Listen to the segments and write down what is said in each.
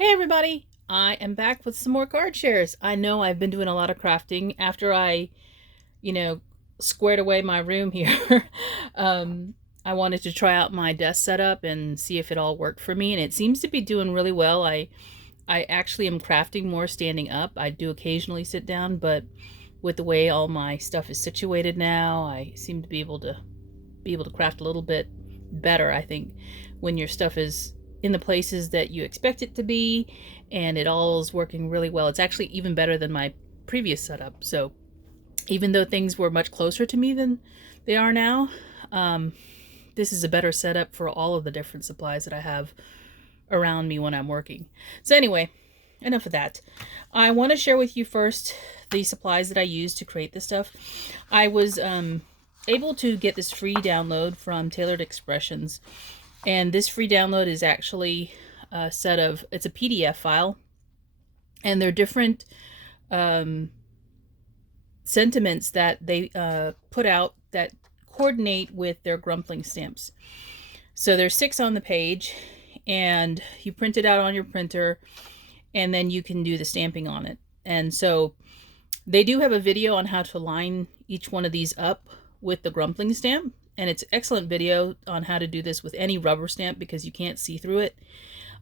Hey everybody! I am back with some more card shares. I know I've been doing a lot of crafting after I, you know, squared away my room here. I wanted to try out my desk setup and see if it all worked for me, and it seems to be doing really well. I actually am crafting more standing up. I do occasionally sit down, but with the way all my stuff is situated now, I seem to be able to craft a little bit better, I think, when your stuff is in the places that you expect it to be and it all is working really well. It's actually even better than my previous setup. So even though things were much closer to me than they are now, this is a better setup for all of the different supplies that I have around me when I'm working. So anyway, enough of that. I want to share with you first the supplies that I used to create this stuff. I was able to get this free download from Tailored Expressions, and this free download is actually a set of, it's a PDF file, and they're different sentiments that they put out that coordinate with their Grumpling stamps. So there's 6 on the page, and you print it out on your printer, and then you can do the stamping on it. And so they do have a video on how to line each one of these up with the Grumpling stamp, and it's an excellent video on how to do this with any rubber stamp because you can't see through it.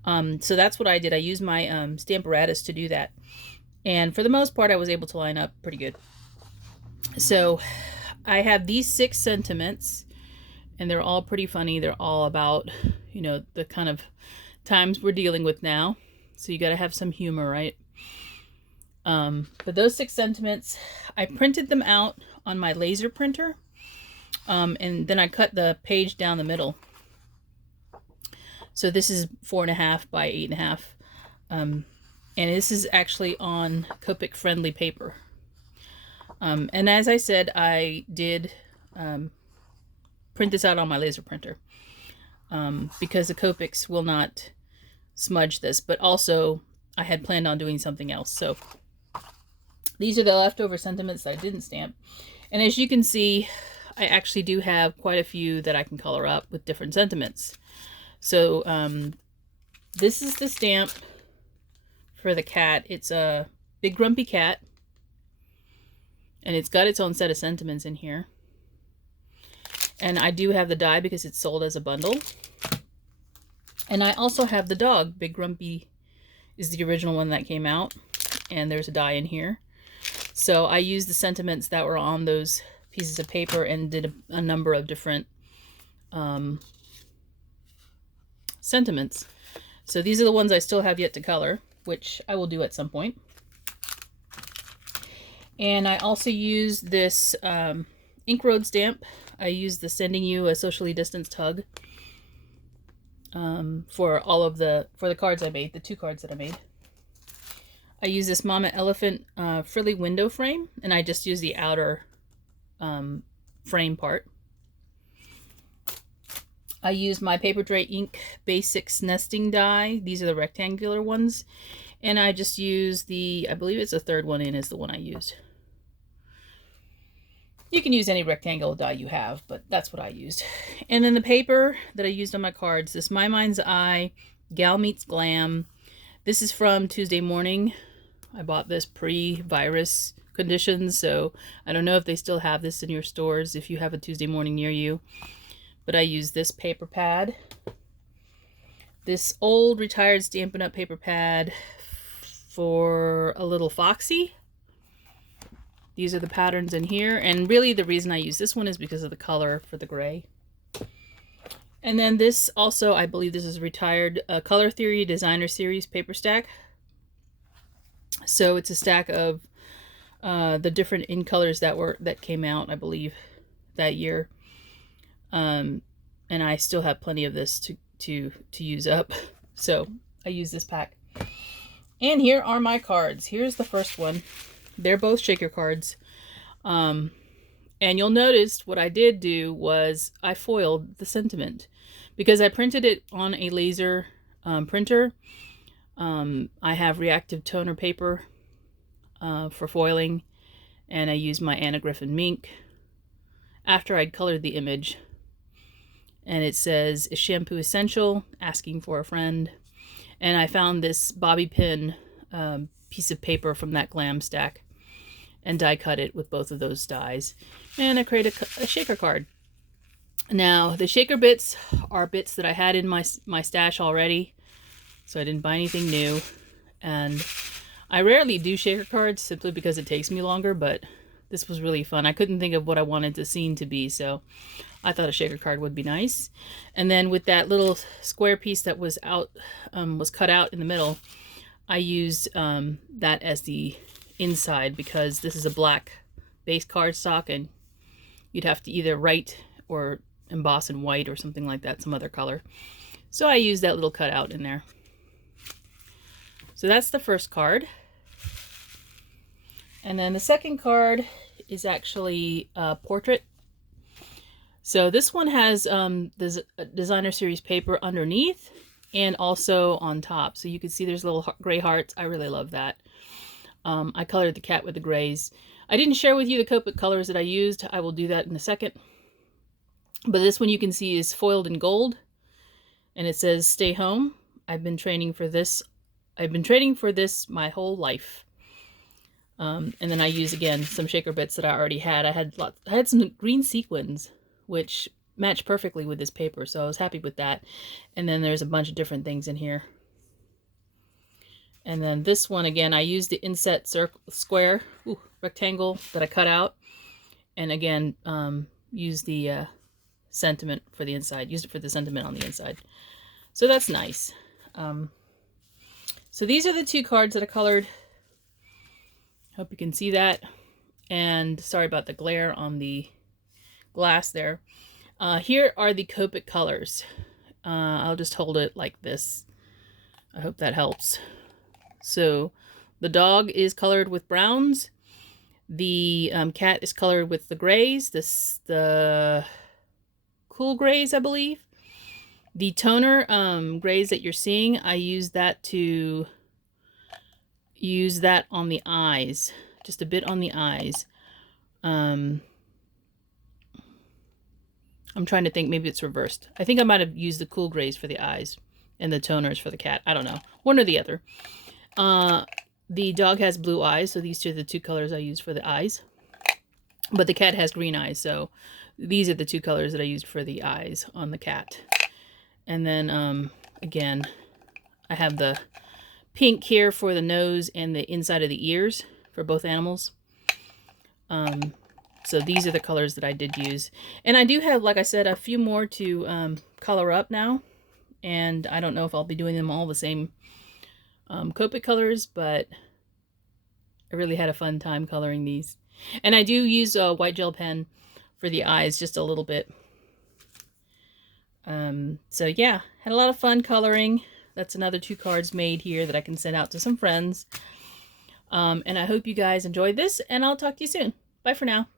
So that's what I did. I used my Stamparatus to do that, and for the most part I was able to line up pretty good. So I have these 6 sentiments, and they're all pretty funny. They're all about, you know, the kind of times we're dealing with now, so you got to have some humor, right? But those 6 sentiments, I printed them out on my laser printer, and then I cut the page down the middle. So this is 4.5 by 8.5, and this is actually on Copic friendly paper. And as I said, I did print this out on my laser printer because the Copics will not smudge this, but also I had planned on doing something else. So these are the leftover sentiments that I didn't stamp. And as you can see, I actually do have quite a few that I can color up with different sentiments. So this is the stamp for the cat. It's a big grumpy cat, and it's got its own set of sentiments in here. And I do have the die because it's sold as a bundle. And I also have the dog. Big Grumpy is the original one that came out, and there's a die in here. So I used the sentiments that were on those pieces of paper and did a number of different sentiments. So these are the ones I still have yet to color, which I will do at some point. And I also used this ink road stamp. I used the Sending You a Socially Distanced Hug for the cards I made, the 2 cards that I made. I used this Mama Elephant frilly window frame, and I just used the outer frame part. I used my Paper Dry Ink Basics nesting die. These are the rectangular ones. And I just used I believe it's the 3rd one in is the one I used. You can use any rectangle die you have, but that's what I used. And then the paper that I used on my cards, this My Mind's Eye Gal Meets Glam. This is from Tuesday Morning. I bought this pre-virus conditions, so I don't know if they still have this in your stores if you have a Tuesday Morning near you. But I used this paper pad. This old retired Stampin' Up! Paper pad for a little Foxy. These are the patterns in here, and really the reason I use this one is because of the color for the gray. And then this also, I believe this is a retired Color Theory Designer Series paper stack. So it's a stack of the different in colors that came out, I believe, that year. And I still have plenty of this to use up. So I use this pack. And here are my cards. Here's the first one. They're both shaker cards. And you'll notice what I did do was I foiled the sentiment because I printed it on a laser printer. I have reactive toner paper for foiling, and I used my Anna Griffin Mink after I'd colored the image. And it says, "Is shampoo essential? Asking for a friend." And I found this bobby pin piece of paper from that glam stack and die cut it with both of those dies. And I created a shaker card. Now, the shaker bits are bits that I had in my stash already, so I didn't buy anything new. And I rarely do shaker cards simply because it takes me longer, but this was really fun. I couldn't think of what I wanted the scene to be, so I thought a shaker card would be nice. And then with that little square piece that was cut out in the middle, I used that as the inside, because this is a black base cardstock and you'd have to either write or emboss in white or something like that, some other color. So I used that little cutout in there. So that's the first card. And then the second card is actually a portrait. So this one has the designer series paper underneath and also on top. So you can see there's little gray hearts. I really love that. I colored the cat with the grays. I didn't share with you the Copic colors that I used. I will do that in a second. But this one you can see is foiled in gold. And it says, "Stay home. I've been training for this. I've been training for this my whole life." And then I use, again, some shaker bits that I already had. I had some green sequins, which match perfectly with this paper, so I was happy with that. And then there's a bunch of different things in here. And then this one, again, I used the inset rectangle that I cut out. And again, use the sentiment for the inside. Used it for the sentiment on the inside. So that's nice. So these are the two cards that I colored. Hope you can see that. And sorry about the glare on the glass there. Here are the Copic colors. I'll just hold it like this. I hope that helps. So the dog is colored with browns. The cat is colored with the grays. The cool grays, I believe. The toner grays that you're seeing, I use that to use that on the eyes. Just a bit on the eyes. I'm trying to think, maybe it's reversed. I think I might have used the cool grays for the eyes and the toners for the cat. I don't know. One or the other. The dog has blue eyes, so these two are the two colors I used for the eyes. But the cat has green eyes, so these are the two colors that I used for the eyes on the cat. And then, again, I have the pink here for the nose and the inside of the ears for both animals. So these are the colors that I did use. And I do have, like I said, a few more to color up now. And I don't know if I'll be doing them all the same Copic colors, but I really had a fun time coloring these. And I do use a white gel pen for the eyes, just a little bit. So yeah, had a lot of fun coloring. That's another 2 cards made here that I can send out to some friends. And I hope you guys enjoyed this, and I'll talk to you soon. Bye for now.